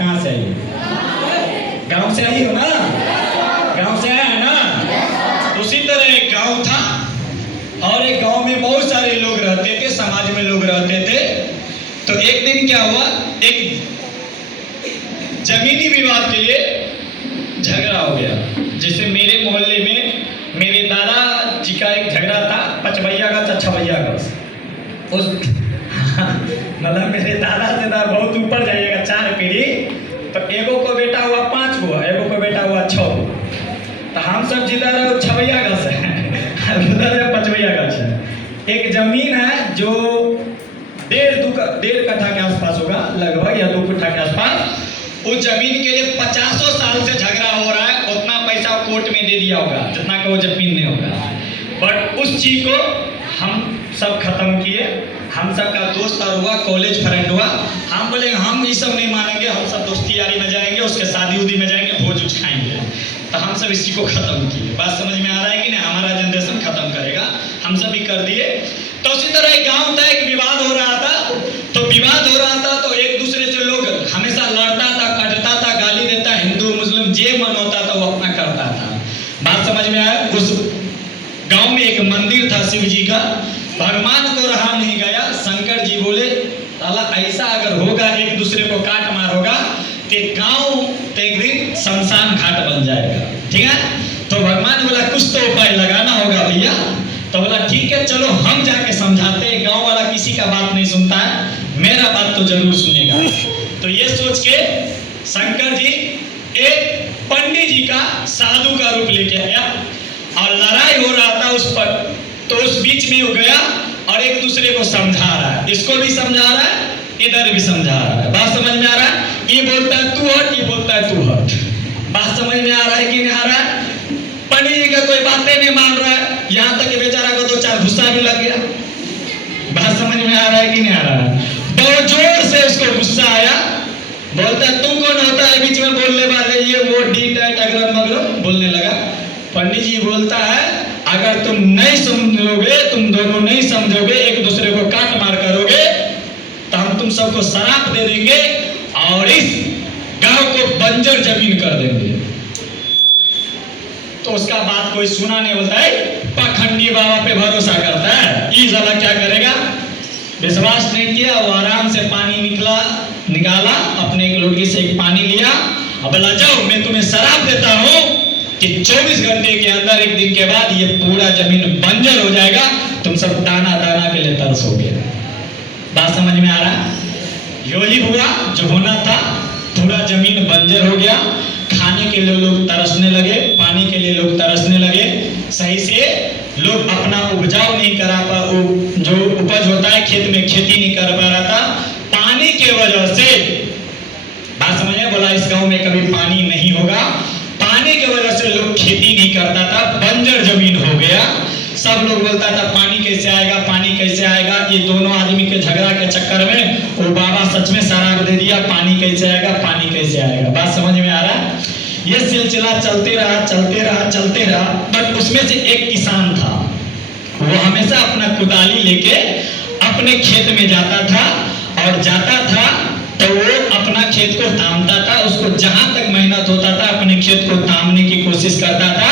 कहाँ से आई? गांव से आई हो ना? गांव से आया है ना? उसी तरह एक गांव था और एक गांव में बहुत सारे लोग रहते थे, समाज में लोग रहते थे। तो एक दिन क्या हुआ, एक जमीनी विवाद के लिए झगड़ा हो गया। जैसे मेरे मोहल्ले में मेरे दादा जी का एक झगड़ा था, पचवैया का चच्छवैया का। उस मतलब मेरे दादा से ना बहुत ऊपर जाइएगा 4 पीढ़ी, तो एगो को बेटा हुआ 5 गो, एगो को बेटा हुआ 6 गो। तो हम सब जिधर है छवैया का से उधर है पचवैया का से। एक जमीन है जो 1.5 कट्ठा के आसपास होगा लगभग, या 2 कट्ठा के आसपास। उस जमीन के लिए 50 साल से झगड़ा हो रहा है। उतना पैसा कोर्ट में दे दिया होगा जितना का वो जमीन नहीं होगा, बट उस चीज को हम सब खत्म किए। हम सब का दोस्त और हुआ, कॉलेज फ्रेंड हुआ। हम बोले हम ये सब नहीं मानेंगे, हम सब दोस्ती यारी में जाएंगे, उसके शादी उदी में जाएंगे, भोज उज खाएंगे। तो हम सब इसी को खत्म किए। बात समझ में आ रहा है कि नहीं? हमारा जनरेशन खत्म करेगा, हम सब भी कर दिए। तो उसी तरह एक गांव था, एक विवाद हो रहा था। तो विवाद हो रहा था तो एक दूसरे से लोग हमेशा लड़ता था, कटता था, गाली देता, हिंदू मुस्लिम जे मन होता था वो अपना करता था। बात समझ में आया? उस गांव में एक मंदिर था शिव जी का। भगवान को रहा नहीं गया। शंकर जी बोले साला ऐसा अगर होगा, एक दूसरे को काट मार होगा तो गांव एक दिन शमशान घाट बन जाएगा। ठीक है? तो भगवान बोला कुछ तो उपाय लगाना होगा भैया। तो बोला ठीक है चलो हम जाके समझाते हैं। गांव वाला किसी का बात नहीं सुनता है, मेरा बात तो जरूर सुनेगा। तो ये सोच के शंकर जी एक पंडित जी का साधु का रूप लेके आया और लड़ाई हो रहा था उस पर। तो उस बीच में वो गया और एक दूसरे को समझा रहा है, इसको भी समझा रहा है, इधर भी समझा रहा है। बात समझ में आ रहा है? ये बोलता है तू हट, ये बोलता है तू हट। बात समझ में आ रहा है कि नहीं आ रहा है? पंडित जी का कोई बातें नहीं मान रहा है, यहाँ तक कि बेचारा को 2-4 गुस्सा भी लग गया। बात समझ में आ रहा है कि नहीं आ रहा है? बहुत जोर से उसको गुस्सा आया। बोलता है तुम कौन होता है बीच में बोलने वाले, ये वो डी टाइट अगरम मगरम बोलने लगा। पंडित जी बोलता है अगर तुम नहीं समझोगे, तुम दोनों नहीं समझोगे, एक दूसरे को काट मार करोगे तो हम तुम सबको शराप दे देंगे और इस गांव को बंजर जमीन कर देंगे। तो उसका बात कोई सुना नहीं। बोलता है पाखंडी बाबा पे भरोसा करता है, ये साला क्या करेगा? विश्वास नहीं किया। वो आराम से पानी निकाला, अपने एक लोटी से एक पानी लिया और बोला जाओ मैं तुम्हें शराप देता हूँ कि 24 घंटे के अंदर, एक दिन के बाद ये पूरा जमीन बंजर हो जाएगा, तुम सब दाना दाना के लिए तरसोगे। बात समझ में आ रहा है? यही हुआ जो होना था। पूरा जमीन बंजर हो गया। खाने के लिए लोग तरसने लगे, पानी के लिए लोग तरसने लगे। सही से लोग अपना उपजाऊ नहीं करा पा, जो उपज होता है खेत में खेती नहीं कर पा रहा था पानी के वजह से। बात समझिए? बोला इस गांव में कभी पानी नहीं होगा। पानी की वजह से लोग खेती नहीं करता था, बंजर जमीन हो गया। सब लोग बोलता था पानी कैसे आएगा, पानी कैसे आएगा। ये दोनों आदमी के झगड़ा के चक्कर में वो बाबा सच में शराब दे दिया, पानी कैसे आएगा, पानी कैसे आएगा। बात समझ में आ रहा है? ये सिलसिला चलते रहा। बट उसमें से एक किसान था, वो हमेशा अपना कुदाली लेके अपने खेत में जाता था और जाता था तो वो अपना खेत को तामता था। उसको जहां तक मेहनत होता था अपने खेत को तामने की कोशिश करता था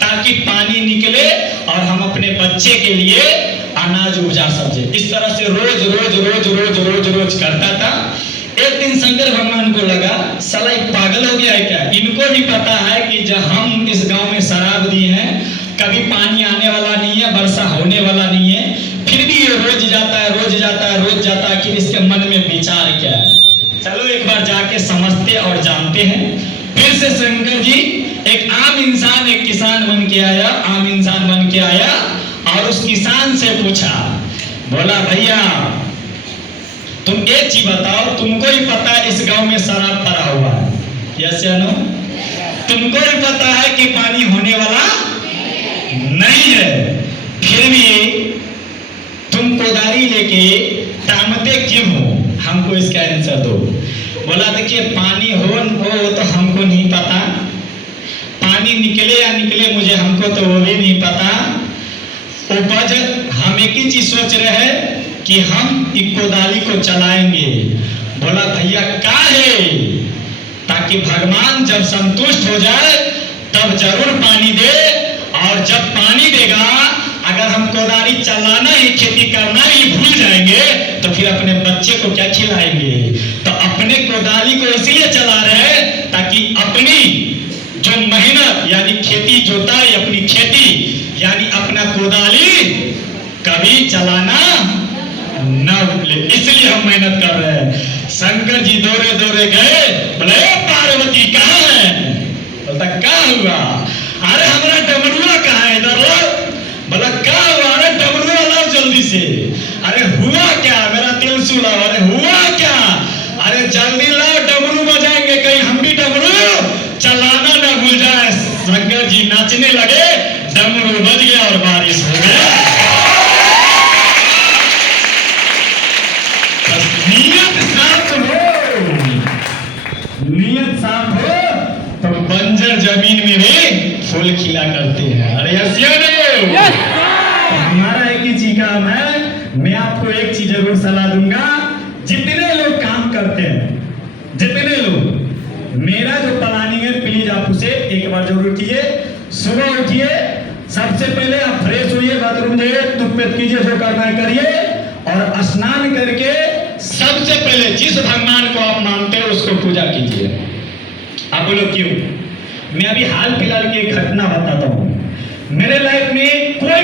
ताकि पानी निकले और हम अपने बच्चे के लिए अनाज उपजा सके। इस तरह से रोज करता था। एक दिन शंकर भगवान को लगा साला पागल हो गया है क्या? इनको भी पता है कि जब हम इस गांव में शराब दिए हैं, कभी पानी आने वाला नहीं है, वर्षा होने वाला नहीं है, फिर भी ये रोज जाता है कि इसके मन में विचार क्या है। चलो एक बार जाके समझते और जानते हैं। फिर से शंकर जी एक आम इंसान, एक किसान बन के आया और उस किसान से पूछा, बोला भैया तुम एक चीज बताओ, तुमको ही पता है इस गांव में शराब पड़ा हुआ है, यस या नो? तुमको ही पता है कि पानी होने वाला नहीं है, फिर भी तुम कोदारी लेके तामते क्यों हो? हमको इसका आंसर दो। बोला देखिए पानी हो तो हमको नहीं पता, पानी निकले या निकले मुझे हमको तो वो भी नहीं पता। उपज हम एक ही चीज सोच रहे हैं कि हम एक कोदाली को चलाएंगे। बोला भैया का है? ताकि भगवान जब संतुष्ट हो जाए तब जरूर पानी दे। और जब पानी देगा, अगर हम कोदाली चलाना ही, खेती करना ही भूल जाएंगे तो फिर अपने बच्चे को क्या खिलाएंगे? तो अपने कोदाली को इसलिए चला रहे हैं ताकि अपनी जो मेहनत यानी खेती जोताई, अपनी खेती यानी अपना कोदाली कभी चलाना न भूले, इसलिए हम मेहनत कर रहे हैं। शंकर जी दौड़े दौड़े गए, बोले पार्वती कहाँ है? बोलता क्या हुआ? अरे हमारा डमरुआ कहाँ है? इधर लो। बोला क्या हुआ? अरे डमरुआ लाओ जल्दी से। अरे हुआ क्या? मेरा तिलसु लाओ। अरे हुआ क्या? अरे जल्दी लाओ, डमरू बजाएंगे, कहीं हम भी डमरू चलाना ना भूल जाए। शंकर जी नाचने लगे, डमरू बज गया और बारिश हो गया। बस नियत साफ हो, नियत साफ हो तो बंजर जमीन में भी फूल खिला करते हैं। अरे yes! हमारा एक ही चीज काम है। मैं आपको एक चीज जरूर सलाह दूंगा, जितने लोग काम करते हैं, जितने लोग, मेरा जो प्लानिंग है प्लीज आप उसे एक बार जरूर कीजिए। सुबह उठिए, सबसे पहले आप फ्रेश होइए, बाथरूम जाइए, टूथपेस्ट कीजिए, जो करना है करिए, और स्नान करके सबसे पहले जिस भगवान को आप मानते हो उसको पूजा कीजिए। आप बोलो क्यों? मैं अभी हाल फिलहाल की एक घटना बताता हूँ। मेरे लाइफ में